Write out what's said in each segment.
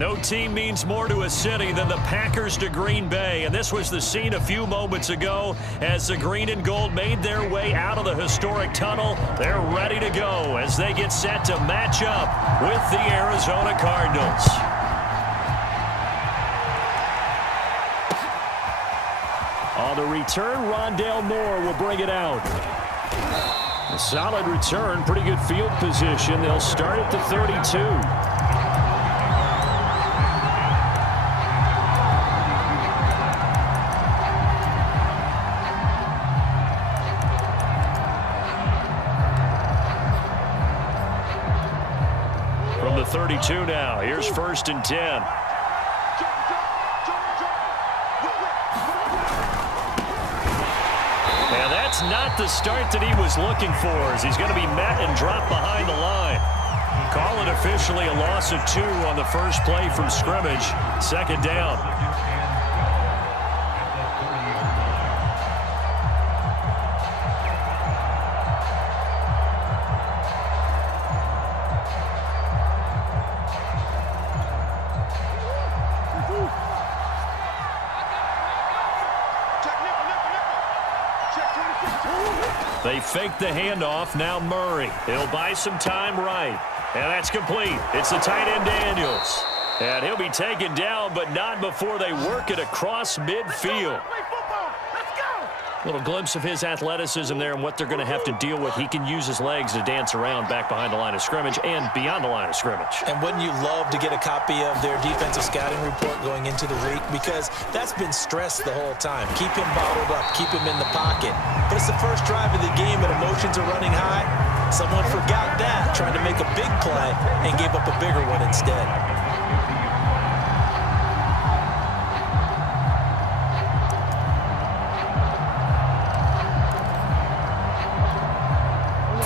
No team means more to a city than the Packers to Green Bay, and this was the scene a few moments ago as the green and gold made their way out of the historic tunnel. They're ready to go as they get set to match up with the Arizona Cardinals. On the return, Rondale Moore will bring it out. A solid return, pretty good field position. They'll start at the 32. From the 32 now, here's 1st and 10. And that's not the start that he was looking for, as he's going to be met and dropped behind the line. Call it officially a loss of 2 on the first play from scrimmage. 2nd down. They fake the handoff. Now Murray. He'll buy some time right. And that's complete. It's the tight end Daniels. And he'll be taken down, but not before they work it across midfield. A little glimpse of his athleticism there and what they're going to have to deal with. He can use his legs to dance around back behind the line of scrimmage and beyond the line of scrimmage. And wouldn't you love to get a copy of their defensive scouting report going into the week? Because that's been stressed the whole time. Keep him bottled up. Keep him in the pocket. But it's the first drive of the game and emotions are running high. Someone forgot that, trying to make a big play and gave up a bigger one instead.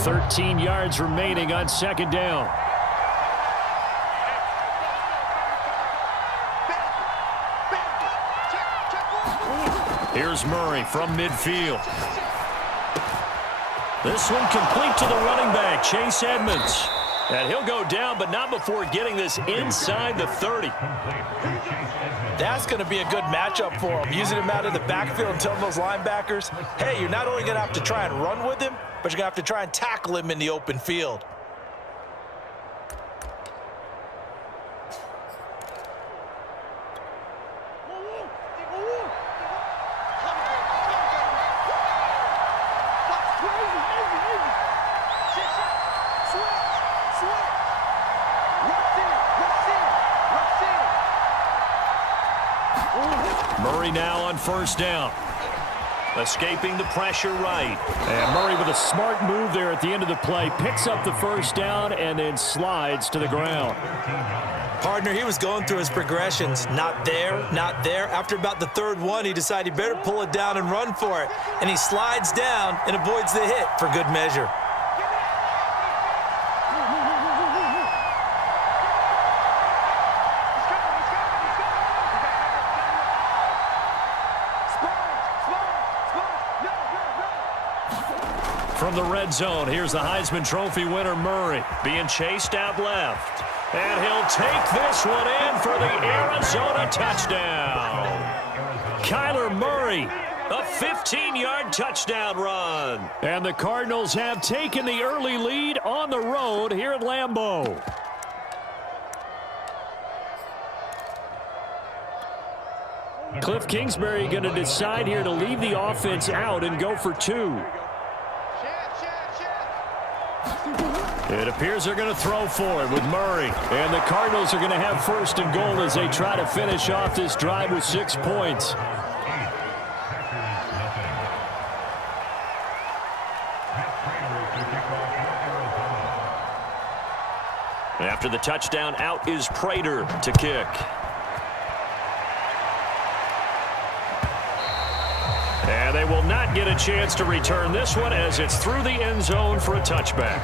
13 yards remaining on 2nd down. Here's Murray from midfield. This one complete to the running back, Chase Edmonds. And he'll go down, but not before getting this inside the 30. That's going to be a good matchup for him. Using him out of the backfield and telling those linebackers, hey, you're not only going to have to try and run with him, but you're going to have to try and tackle him in the open field. Murray now on 1st down. Escaping the pressure right. And Murray with a smart move there at the end of the play. Picks up the 1st down and then slides to the ground. Partner, he was going through his progressions. Not there, not there. After about the 3rd one, he decided he better pull it down and run for it. And he slides down and avoids the hit for good measure. From the red zone, here's the Heisman Trophy winner, Murray, being chased out left. And he'll take this one in for the Arizona touchdown. Kyler Murray, a 15-yard touchdown run. And the Cardinals have taken the early lead on the road here at Lambeau. Cliff Kingsbury going to decide here to leave the offense out and go for 2. It appears they're going to throw for it with Murray. And the Cardinals are going to have 1st and goal as they try to finish off this drive with 6 points. After the touchdown, out is Prater to kick. And they will not get a chance to return this one as it's through the end zone for a touchback.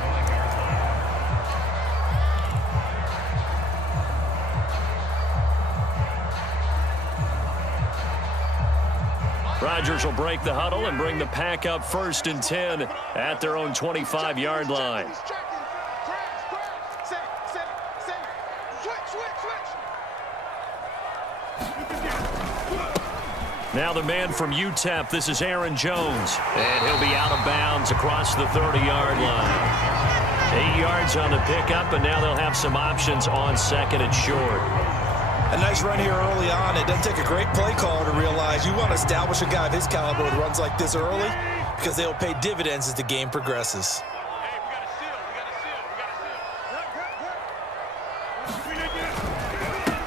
Rodgers will break the huddle and bring the pack up 1st and 10 at their own 25-yard line. Now the man from UTEP, this is Aaron Jones. And he'll be out of bounds across the 30-yard line. 8 yards on the pickup, and now they'll have some options on second and short. A nice run here early on. It doesn't take a great play caller to realize you want to establish a guy of his caliber with runs like this early because they'll pay dividends as the game progresses.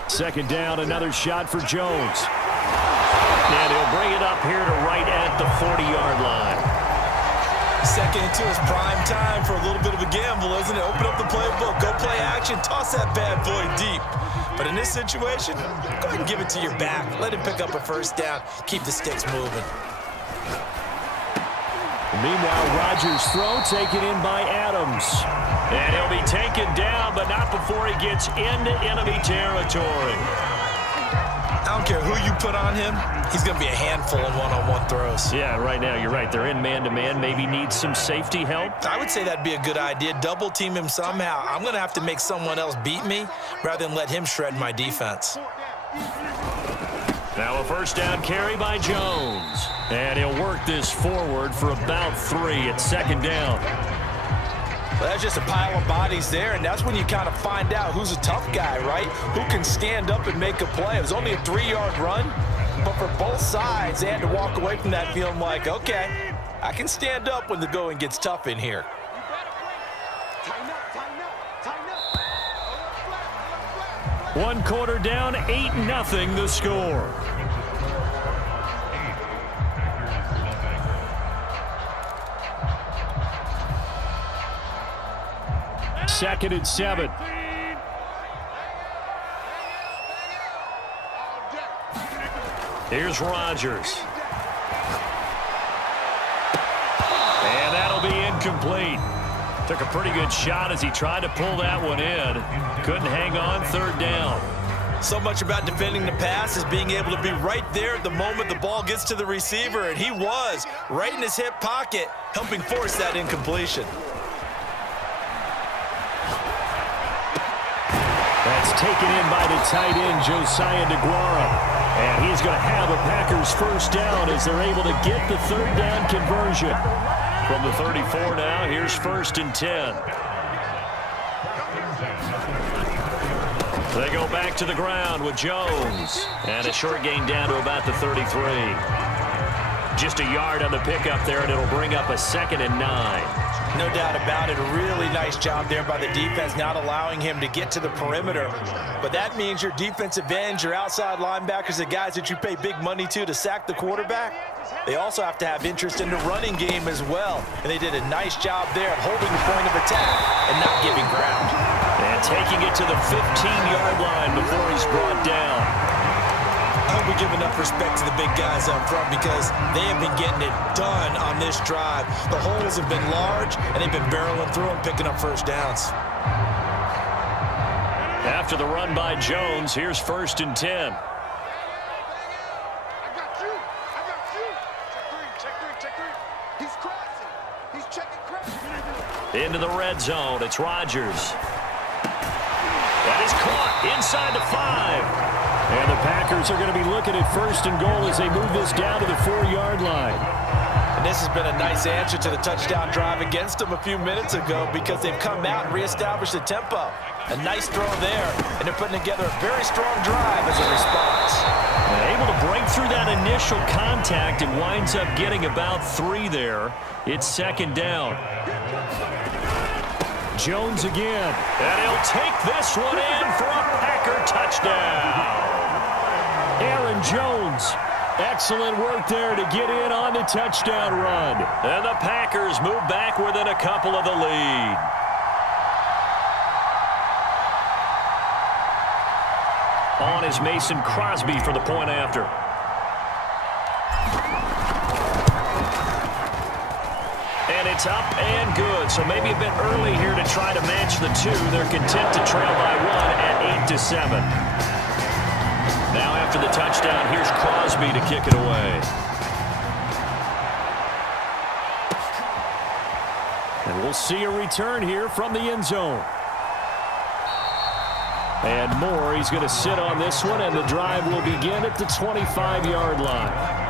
Second down, another shot for Jones. And he'll bring it up here to right at the 40-yard line. Second into his prime time for a little bit of a gamble, isn't it? Open up the playbook, go play action, toss that bad boy deep. But in this situation, go ahead and give it to your back. Let him pick up a first down. Keep the sticks moving. Meanwhile, Rodgers' throw taken in by Adams. And he'll be taken down, but not before he gets into enemy territory. I don't care who you put on him, he's going to be a handful in one-on-one throws. Yeah, right now, you're right. They're in man-to-man. Maybe needs some safety help. I would say that'd be a good idea. Double team him somehow. I'm going to have to make someone else beat me rather than let him shred my defense. Now a first down carry by Jones. And he'll work this forward for about 3 at second down. Well, that's just a pile of bodies there, and that's when you kind of find out who's a tough guy, right? Who can stand up and make a play. It was only a 3-yard run, but for both sides, they had to walk away from that feeling like, okay, I can stand up when the going gets tough in here. One quarter down, 8-0 the score. Second and 7. Here's Rodgers. And that'll be incomplete. Took a pretty good shot as he tried to pull that one in. Couldn't hang on, third down. So much about defending the pass is being able to be right there at the moment the ball gets to the receiver, and he was right in his hip pocket, helping force that incompletion. That's taken in by the tight end, Josiah DeGuara. And he's going to have a Packers first down as they're able to get the third down conversion. From the 34 now, here's first and 10. They go back to the ground with Jones. And a short gain down to about the 33. Just a yard on the pickup there, and it'll bring up a second and 9. No doubt about it. A really nice job there by the defense, not allowing him to get to the perimeter. But that means your defensive ends, your outside linebackers, the guys that you pay big money to sack the quarterback, they also have to have interest in the running game as well. And they did a nice job there at holding the point of attack and not giving ground. And taking it to the 15-yard line before he's brought down. I hope we give enough respect to the big guys up front because they have been getting it done on this drive. The holes have been large, and they've been barreling through them, picking up first downs. After the run by Jones, here's first and 10. Into the red zone, it's Rodgers. That is caught inside the 5. And the Packers are going to be looking at first and goal as they move this down to the 4-yard line. And this has been a nice answer to the touchdown drive against them a few minutes ago because they've come out and reestablished the tempo. A nice throw there, and they're putting together a very strong drive as a response. Able to break through that initial contact and winds up getting about 3 there. It's second down. Jones again, and he'll take this one in for a Packer touchdown. Aaron Jones, excellent work there to get in on the touchdown run. And the Packers move back within a couple of the lead. On is Mason Crosby for the point after. And it's up and good. So maybe a bit early here to try to match the 2. They're content to trail by 1 at 8-7. Now after the touchdown, here's Crosby to kick it away. And we'll see a return here from the end zone. And Moore, he's going to sit on this one, and the drive will begin at the 25-yard line.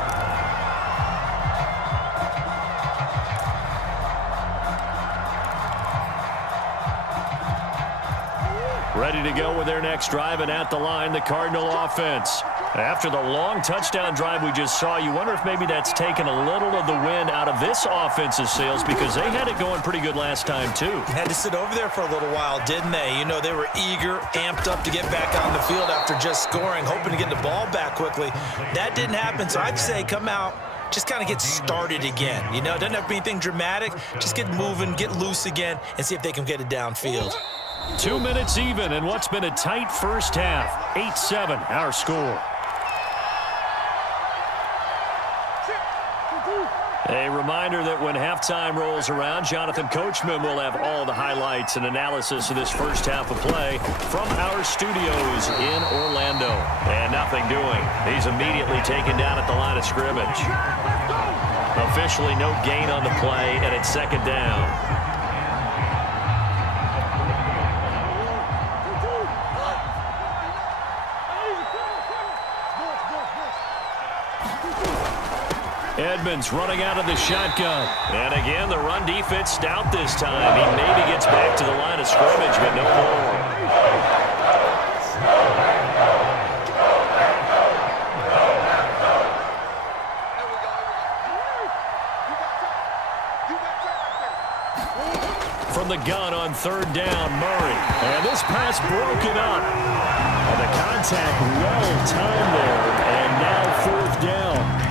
Ready to go with their next drive, and at the line, the Cardinal offense. After the long touchdown drive we just saw, you wonder if maybe that's taken a little of the wind out of this offense's sails, because they had it going pretty good last time, too. Had to sit over there for a little while, didn't they? You know, they were eager, amped up to get back on the field after just scoring, hoping to get the ball back quickly. That didn't happen, so I'd say come out, just kind of get started again. You know, it doesn't have to be anything dramatic. Just get moving, get loose again, and see if they can get it downfield. 2 minutes even in what's been a tight first half. 8-7, our score. A reminder that when halftime rolls around, Jonathan Coachman will have all the highlights and analysis of this first half of play from our studios in Orlando. And nothing doing. He's immediately taken down at the line of scrimmage. Officially no gain on the play, and it's second down. Edmonds running out of the shotgun. And again, the run defense stout this time. He maybe gets back to the line of scrimmage, but no more. From the gun on third down, Murray. And this pass broken up. And the contact well timed there. And now fourth down.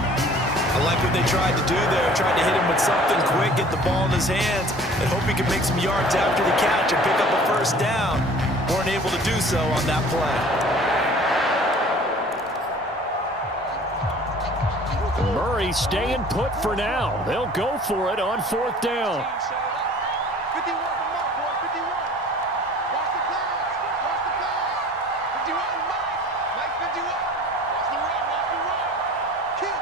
I like what they tried to do there, tried to hit him with something quick, get the ball in his hands, and hope he can make some yards after the catch and pick up a first down. Weren't able to do so on that play. Murray staying put for now. They'll go for it on fourth down. 51, come on, boy, 51. Watch the pass. Watch the pass. 51, Mike 51. Watch the run, watch the run. Kill.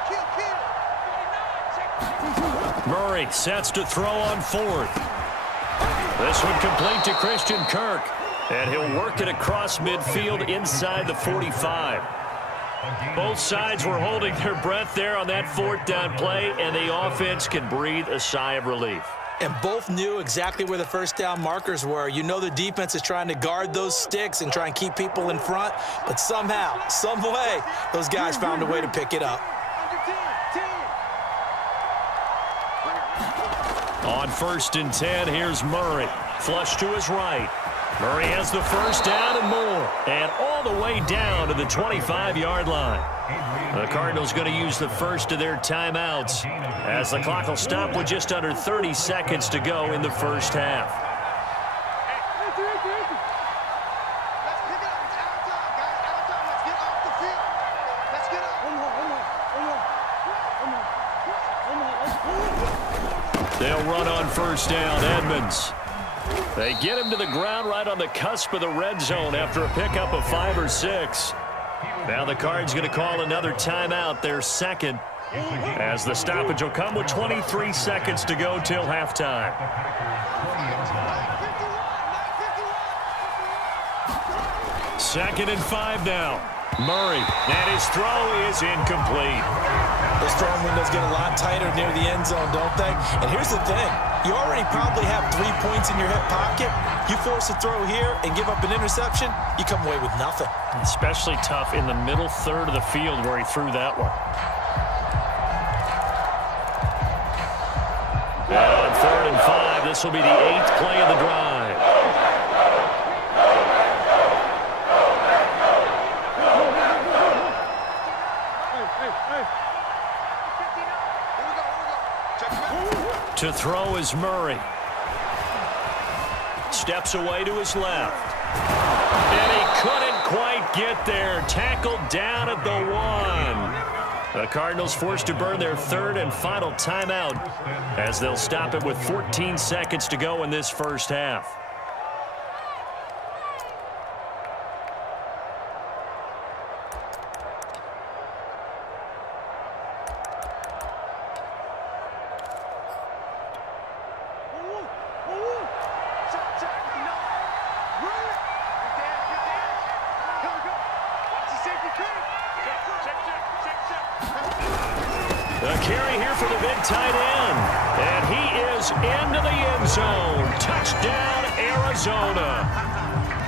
Murray sets to throw on fourth. This one complete to Christian Kirk. And he'll work it across midfield inside the 45. Both sides were holding their breath there on that fourth down play, and the offense can breathe a sigh of relief. And both knew exactly where the first down markers were. You know the defense is trying to guard those sticks and try and keep people in front, but somehow, some way, those guys found a way to pick it up. On 1st and 10, here's Murray. Flush to his right. Murray has the first down and more. And all the way down to the 25-yard line. The Cardinals going to use the first of their timeouts as the clock will stop with just under 30 seconds to go in the first half. They'll run on first down. Edmonds. They get him to the ground right on the cusp of the red zone after a pickup of 5 or 6. Now the Cards going to call another timeout, their second, as the stoppage will come with 23 seconds to go till halftime. Second and 5 now. Murray, and his throw is incomplete. Those throwing windows get a lot tighter near the end zone, don't they? And here's the thing. You already probably have 3 points in your hip pocket. You force a throw here and give up an interception, you come away with nothing. Especially tough in the middle third of the field where he threw that one. And on 3rd and 5, this will be the 8th play of the drive. To throw is Murray. Steps away to his left. And he couldn't quite get there. Tackled down at the 1. The Cardinals forced to burn their 3rd and final timeout as they'll stop it with 14 seconds to go in this first half. The carry here for the big tight end. And he is into the end zone. Touchdown, Arizona.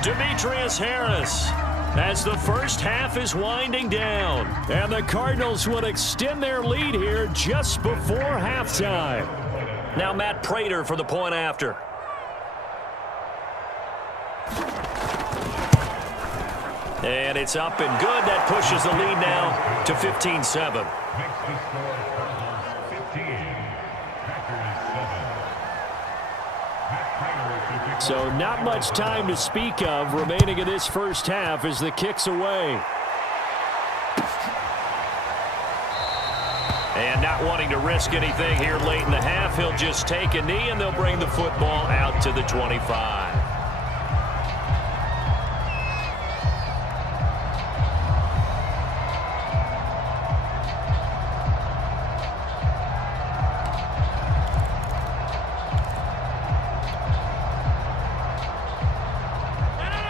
Demetrius Harris, as the first half is winding down. And the Cardinals will extend their lead here just before halftime. Now Matt Prater for the point after. And it's up and good. That pushes the lead now to 15-7. So not much time to speak of remaining in this first half as the kick's away. And not wanting to risk anything here late in the half, he'll just take a knee and they'll bring the football out to the 25.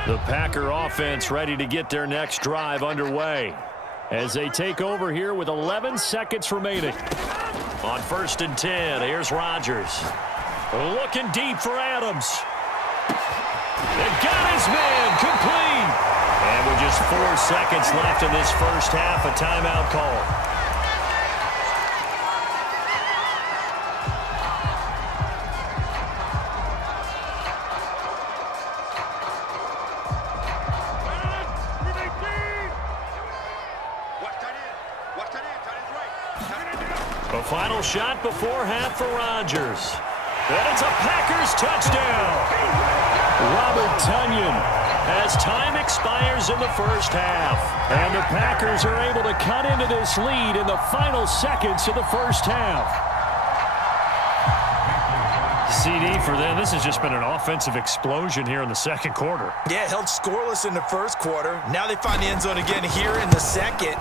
The Packer offense ready to get their next drive underway as they take over here with 11 seconds remaining. On 1st and 10, here's Rodgers. Looking deep for Adams. They got his man complete. And with just 4 seconds left in this first half, a timeout call. A final shot before half for Rodgers. And it's a Packers touchdown. Robert Tonyan as time expires in the first half. And the Packers are able to cut into this lead in the final seconds of the first half. CD for them. This has just been an offensive explosion here in the second quarter. Yeah, held scoreless in the first quarter. Now they find the end zone again here in the second.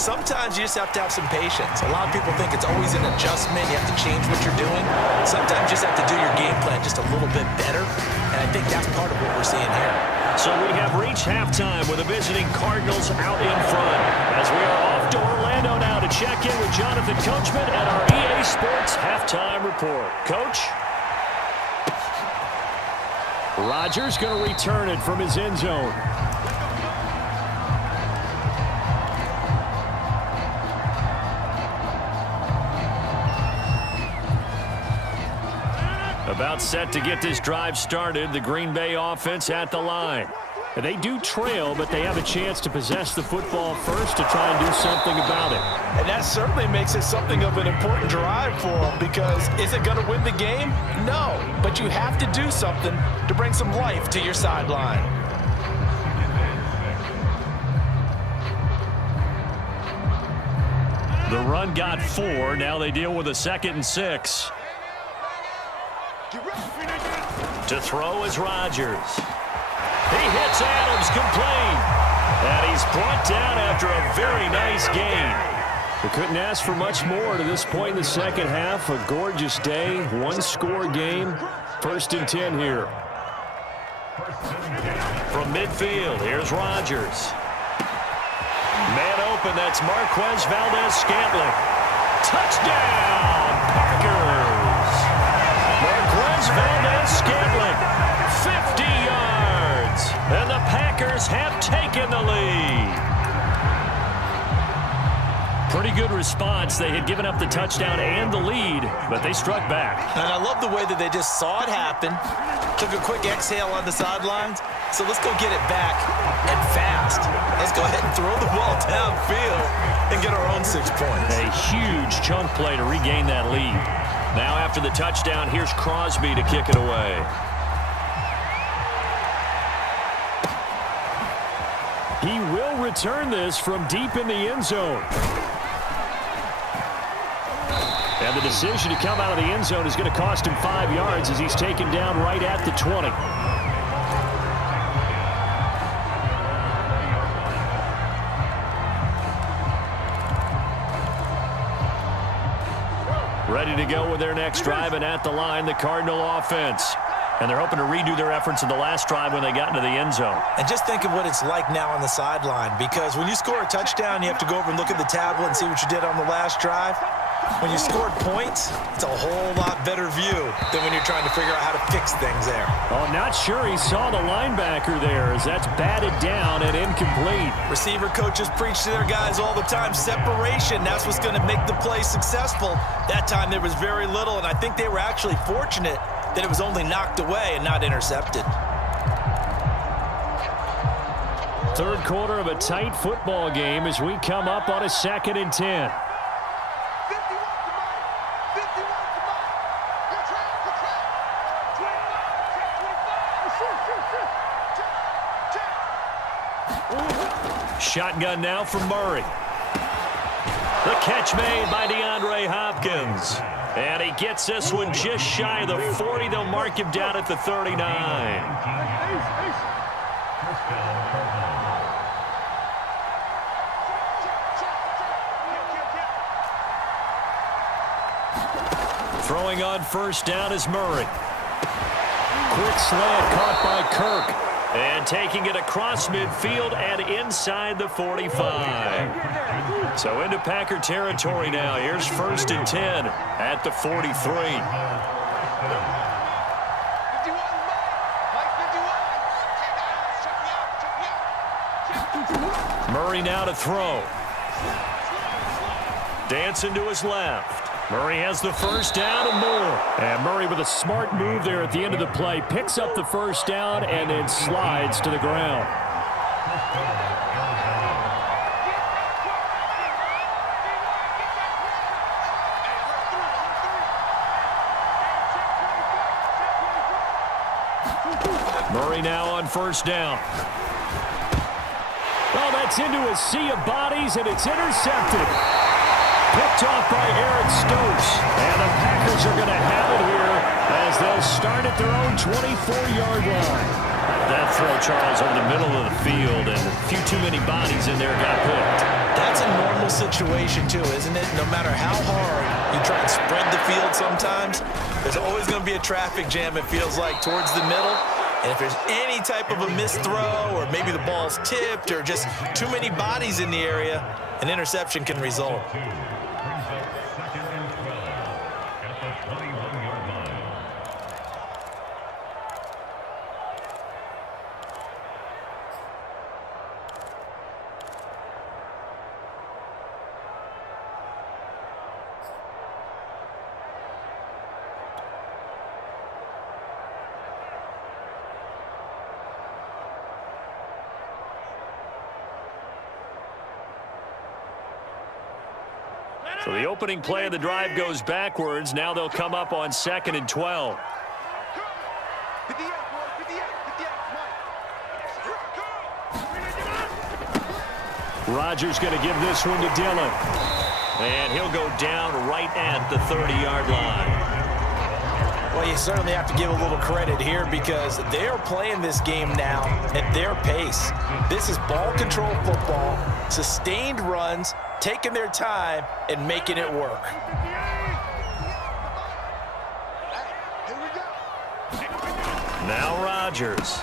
Sometimes you just have to have some patience. A lot of people think it's always an adjustment. You have to change what you're doing. Sometimes you just have to do your game plan just a little bit better. And I think that's part of what we're seeing here. So we have reached halftime with the visiting Cardinals out in front. As we are off to Orlando now to check in with Jonathan Coachman at our EA Sports Halftime Report. Coach? Rodgers going to return it from his end zone. About set to get this drive started, the Green Bay offense at the line. And they do trail, but they have a chance to possess the football first to try and do something about it. And that certainly makes it something of an important drive for them, because is it going to win the game? No, but you have to do something to bring some life to your sideline. The run got 4. Now they deal with a 2nd and 6. To throw is Rodgers. He hits Adams complete. And he's brought down after a very nice gain. We couldn't ask for much more to this point in the second half. A gorgeous day, one-score game. 1st and 10 here. From midfield, here's Rodgers. Man open, that's Marquez Valdez-Scantling. Touchdown, Packers! Marquez Valdez-Scantling, 50 yards. And the Packers have taken the lead. Pretty good response. They had given up the touchdown and the lead, but they struck back. And I love the way that they just saw it happen, took a quick exhale on the sidelines. So let's go get it back and fast. Let's go ahead and throw the ball downfield and get our own 6 points. A huge chunk play to regain that lead. Now after the touchdown, here's Crosby to kick it away. He will return this from deep in the end zone. And the decision to come out of the end zone is going to cost him 5 yards as he's taken down right at the 20. Ready to go with their next drive, and at the line, the Cardinal offense. And they're hoping to redo their efforts in the last drive when they got into the end zone. And just think of what it's like now on the sideline, because when you score a touchdown, you have to go over and look at the tablet and see what you did on the last drive. When you scored points, it's a whole lot better view than when you're trying to figure out how to fix things there. Oh, I'm not sure he saw the linebacker there as that's batted down and incomplete. Receiver coaches preach to their guys all the time. Separation, that's what's going to make the play successful. That time there was very little, and I think they were actually fortunate that it was only knocked away and not intercepted. Third quarter of a tight football game as we come up on a 2nd and 10. Shotgun now from Murray. The catch made by DeAndre Hopkins. And he gets this one just shy of the 40. They'll mark him down at the 39. Throwing on first down is Murray. Quick slant caught by Kirk. And taking it across midfield and inside the 45. So into Packer territory now. Here's 1st and 10 at the 43. Murray now to throw. Dancing to his left. Murray has the first down and more. And Murray with a smart move there at the end of the play. Picks up the first down and then slides to the ground. Murray now on first down. Oh, that's into a sea of bodies, and it's intercepted. Picked off by Eric Stokes. And the Packers are going to have it here as they'll start at their own 24-yard line. That throw, Charles, over the middle of the field, and a few too many bodies in there got picked. That's a normal situation, too, isn't it? No matter how hard you try and spread the field sometimes, there's always going to be a traffic jam, it feels like, towards the middle. And if there's any type of a missed throw or maybe the ball's tipped or just too many bodies in the area, an interception can result. So the opening play of the drive goes backwards. Now they'll come up on 2nd and 12. Rodgers going to give this one to Dillon. And he'll go down right at the 30-yard line. Well, you certainly have to give a little credit here because they're playing this game now at their pace. This is ball control football, sustained runs, taking their time and making it work. Now Rodgers.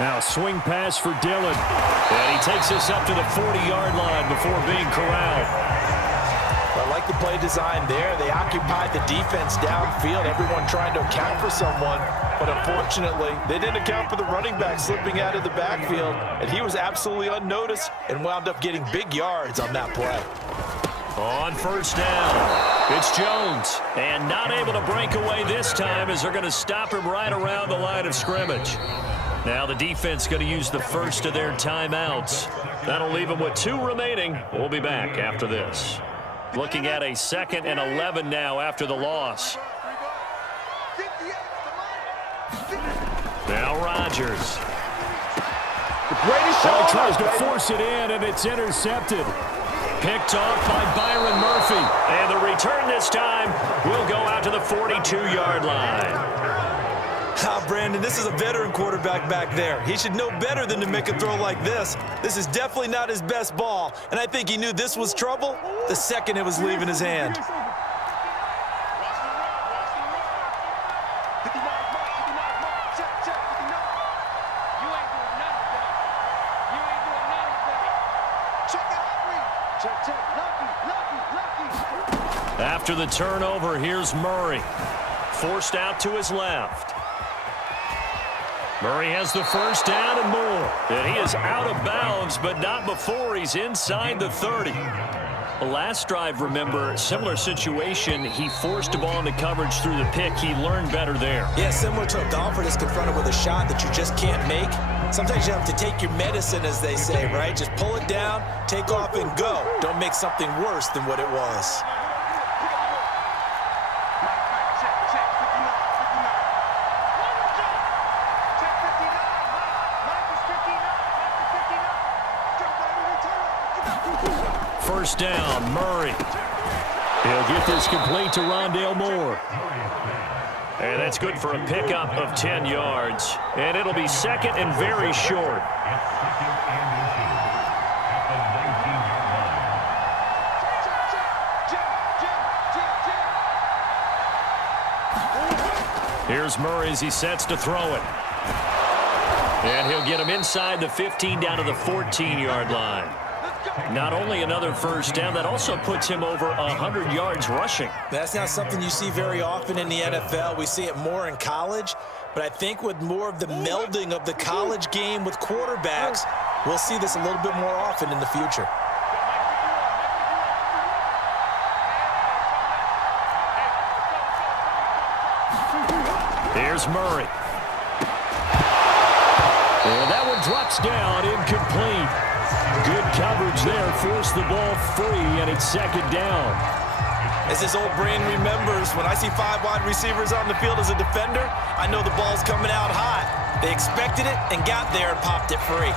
Now swing pass for Dillon. And he takes us up to the 40-yard line before being corralled. I like the play design there. They occupied the defense downfield, everyone trying to account for someone. But unfortunately, they didn't account for the running back slipping out of the backfield. And he was absolutely unnoticed and wound up getting big yards on that play. On first down, it's Jones. And not able to break away this time as they're going to stop him right around the line of scrimmage. Now the defense going to use the first of their timeouts. That'll leave them with 2 remaining. We'll be back after this. Looking at a 2nd and 11 now after the loss. Now Rodgers. He tries to force it in, and it's intercepted. Picked off by Byron Murphy. And the return this time will go out to the 42-yard line. Brandon, this is a veteran quarterback back there. He should know better than to make a throw like this. This is definitely not his best ball, and I think he knew this was trouble the second it was leaving his hand. After the turnover, here's Murray. Forced out to his left. Murray has the first down and more. And he is out of bounds, but not before he's inside the 30. The last drive, remember, similar situation. He forced the ball into coverage through the pick. He learned better there. Yeah, similar to a golfer that's confronted with a shot that you just can't make. Sometimes you have to take your medicine, as they say, right? Just pull it down, take off, and go. Don't make something worse than what it was. First down, Murray. He'll get this complete to Rondale Moore. And that's good for a pickup of 10 yards. And it'll be second and very short. Here's Murray as he sets to throw it. And he'll get him inside the 15 down to the 14-yard line. Not only another first down, that also puts him over 100 yards rushing. That's not something you see very often in the NFL. We see it more in college. But I think with more of the melding of the college game with quarterbacks, we'll see this a little bit more often in the future. Here's Murray. And that one drops down, incomplete. Good coverage there, forced the ball free, and it's second down. As his old brain remembers, when I see 5 wide receivers on the field as a defender, I know the ball's coming out hot. They expected it and got there and popped it free.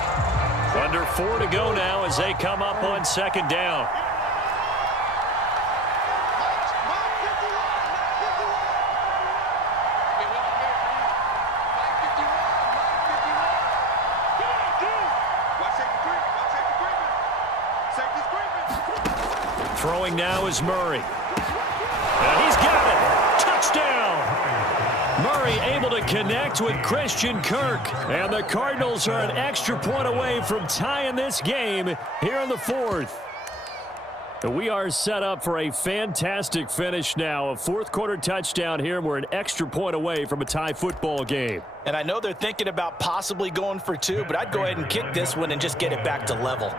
Under 4 to go now as they come up on second down. Throwing now is Murray. And he's got it. Touchdown. Murray able to connect with Christian Kirk. And the Cardinals are an extra point away from tying this game here in the fourth. We are set up for a fantastic finish now. A fourth-quarter touchdown here, and we're an extra point away from a tie football game. And I know they're thinking about possibly going for 2, but I'd go ahead and kick this one and just get it back to level.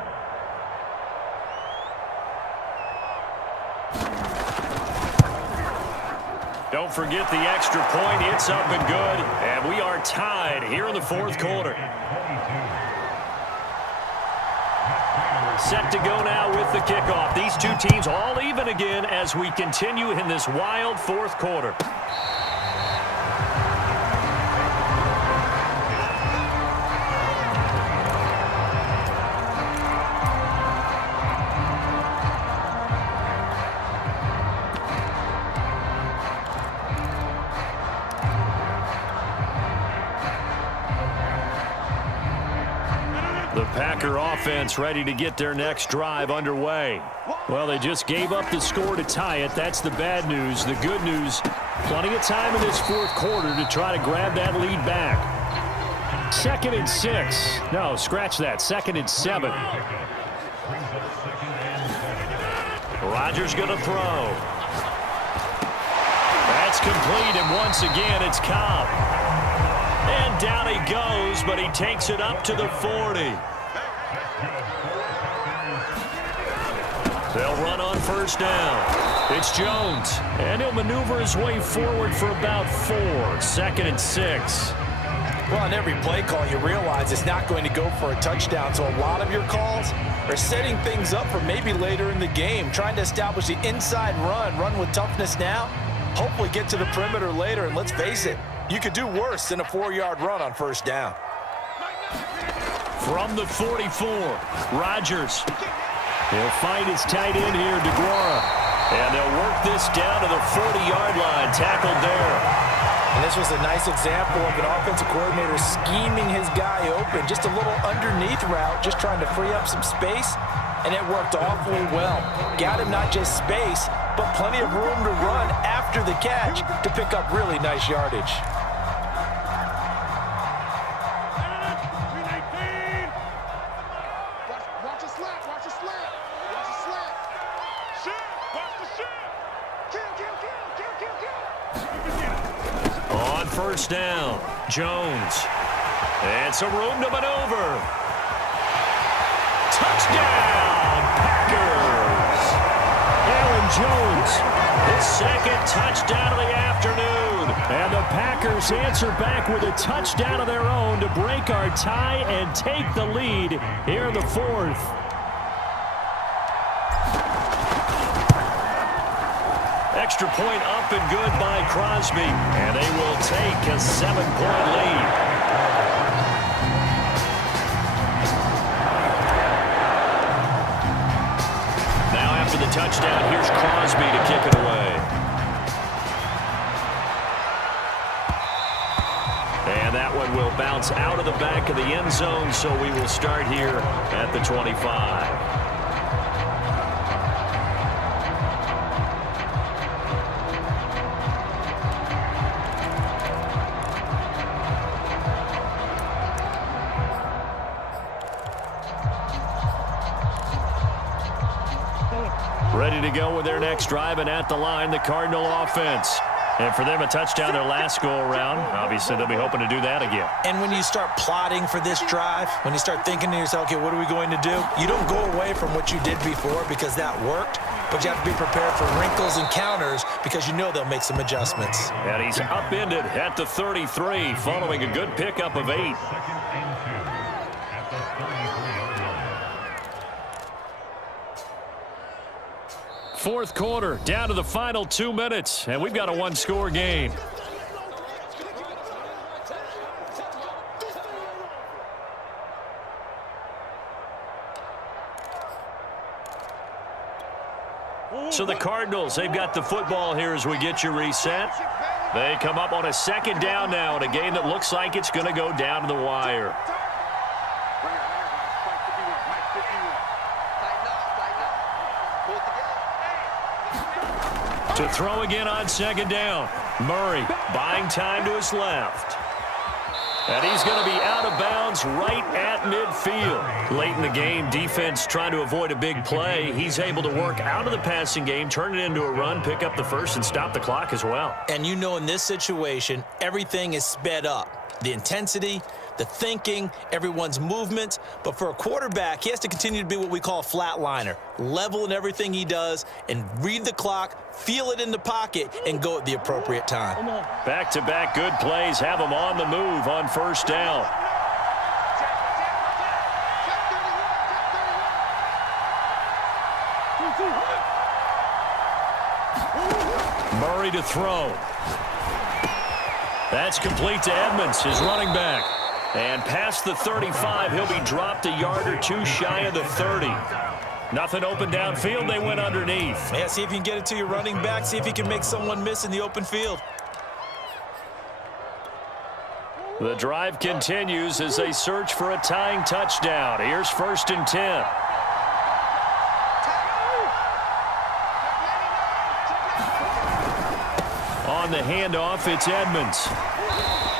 Don't forget the extra point. It's up and good. And we are tied here in the fourth quarter. Set to go now with the kickoff. These two teams all even again as we continue in this wild fourth quarter. The Packer offense ready to get their next drive underway. Well, they just gave up the score to tie it. That's the bad news. The good news, plenty of time in this fourth quarter to try to grab that lead back. 2nd and 6. No, scratch that. 2nd and 7. Rodgers going to throw. That's complete, and once again, it's Cobb. And down he goes, but he takes it up to the 40. They'll run on first down. It's Jones, and he'll maneuver his way forward for about 4. 2nd and 6. Well, on every play call, you realize it's not going to go for a touchdown, so a lot of your calls are setting things up for maybe later in the game, trying to establish the inside run with toughness now, hopefully get to the perimeter later, and let's face it, you could do worse than a 4-yard run on first down. From the 44, Rodgers. He'll find his tight end here, DeGuara. And they'll work this down to the 40-yard line, tackled there. And this was a nice example of an offensive coordinator scheming his guy open. Just a little underneath route, just trying to free up some space, and it worked awfully well. Got him not just space, but plenty of room to run after the catch to pick up really nice yardage. Watch a slant. Watch a slant. Watch a slant. Shift. Watch the shift. On first down, Jones. And some room to maneuver. Touchdown, Packers! Aaron Jones, his second touchdown of the afternoon. And the Packers answer back with a touchdown of their own to break our tie and take the lead here in the fourth. Extra point up and good by Crosby. And they will take a 7-point lead. For the touchdown, here's Crosby to kick it away. And that one will bounce out of the back of the end zone, so we will start here at the 25. Ready to go with their next drive, and at the line, the Cardinal offense. And for them, a touchdown their last go-around. Obviously, they'll be hoping to do that again. And when you start plotting for this drive, when you start thinking to yourself, okay, what are we going to do? You don't go away from what you did before because that worked, but you have to be prepared for wrinkles and counters because you know they'll make some adjustments. And he's upended at the 33 following a good pickup of 8. Fourth quarter, down to the final 2 minutes, and we've got a one-score game. So the Cardinals, they've got the football here as we get you reset. They come up on a second down now in a game that looks like it's going to go down to the wire. To throw again on second down. Murray buying time to his left. And he's going to be out of bounds right at midfield. Late in the game, defense trying to avoid a big play. He's able to work out of the passing game, turn it into a run, pick up the first, and stop the clock as well. And you know in this situation, everything is sped up. The intensity, the thinking, everyone's movement. But for a quarterback, he has to continue to be what we call a flatliner. Level in everything he does and read the clock, feel it in the pocket, and go at the appropriate time. Back-to-back good plays have him on the move on first down. Murray to throw. That's complete to Edmonds, his running back. And past the 35, he'll be dropped a yard or two shy of the 30. Nothing open downfield, they went underneath. Yeah, see if you can get it to your running back, see if you can make someone miss in the open field. The drive continues as they search for a tying touchdown. Here's first and 10. On the handoff, it's Edmonds.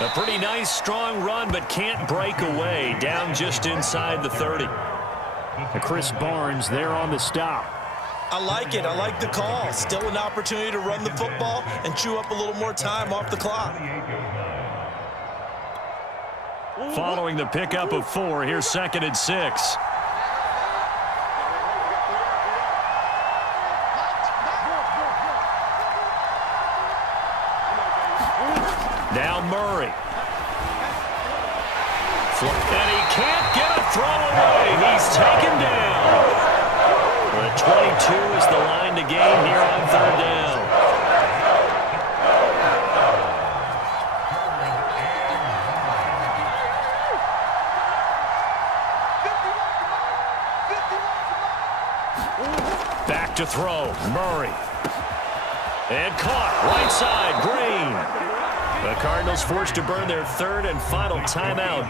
A pretty nice, strong run, but can't break away. Down just inside the 30. Chris Barnes there on the stop. I like it. I like the call. Still an opportunity to run the football and chew up a little more time off the clock. Following the pickup of 4, here's second and 6. Now Murray. And he can't get a throw away. He's taken down. The 22 is the line to gain here on third down. Back to throw. Murray. And caught. Right side. Green. The Cardinals forced to burn their third and final timeout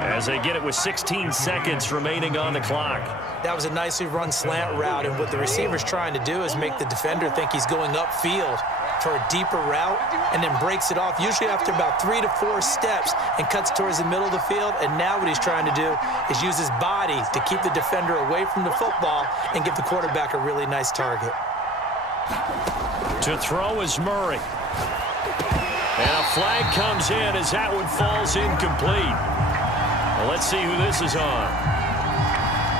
as they get it with 16 seconds remaining on the clock. That was a nicely run slant route, and what the receiver's trying to do is make the defender think he's going upfield for a deeper route and then breaks it off, usually after about 3 to 4 steps, and cuts towards the middle of the field. And now what he's trying to do is use his body to keep the defender away from the football and give the quarterback a really nice target. To throw is Murray. And a flag comes in as that one falls incomplete. Well, let's see who this is on.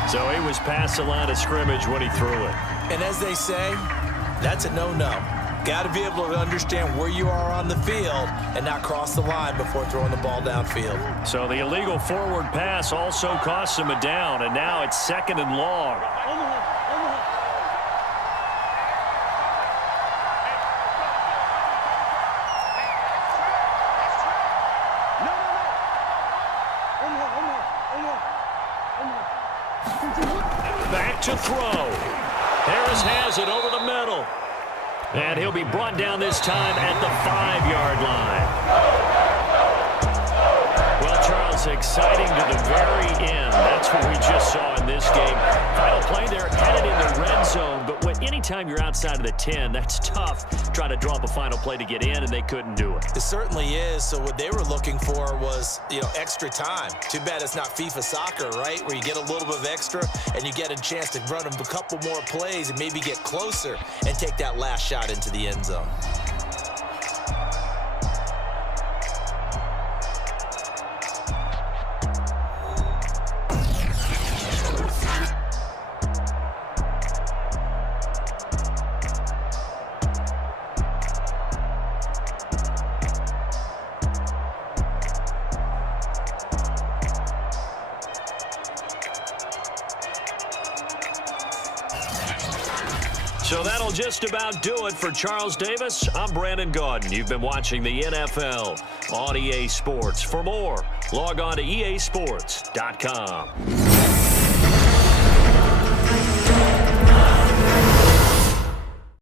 So he was past the line of scrimmage when he threw it. And as they say, that's a no-no. Got to be able to understand where you are on the field and not cross the line before throwing the ball downfield. So the illegal forward pass also costs him a down, and now it's 2nd and long. Back to throw. Harris has it over the middle. And he'll be brought down this time at the 5-yard line. Well, Charles, exciting to the very end. That's what we just saw in this game. Final play there, headed in the red zone. But anytime you're outside of the 10, that's tough. Trying to draw up a final play to get in, and they couldn't do it. It certainly is. So what they were looking for was, extra time. Too bad it's not FIFA soccer, right? Where you get a little bit of extra and you get a chance to run a couple more plays and maybe get closer and take that last shot into the end zone. So that'll just about do it for Charles Davis. I'm Brandon Gaudin. You've been watching the NFL on EA Sports. For more, log on to easports.com.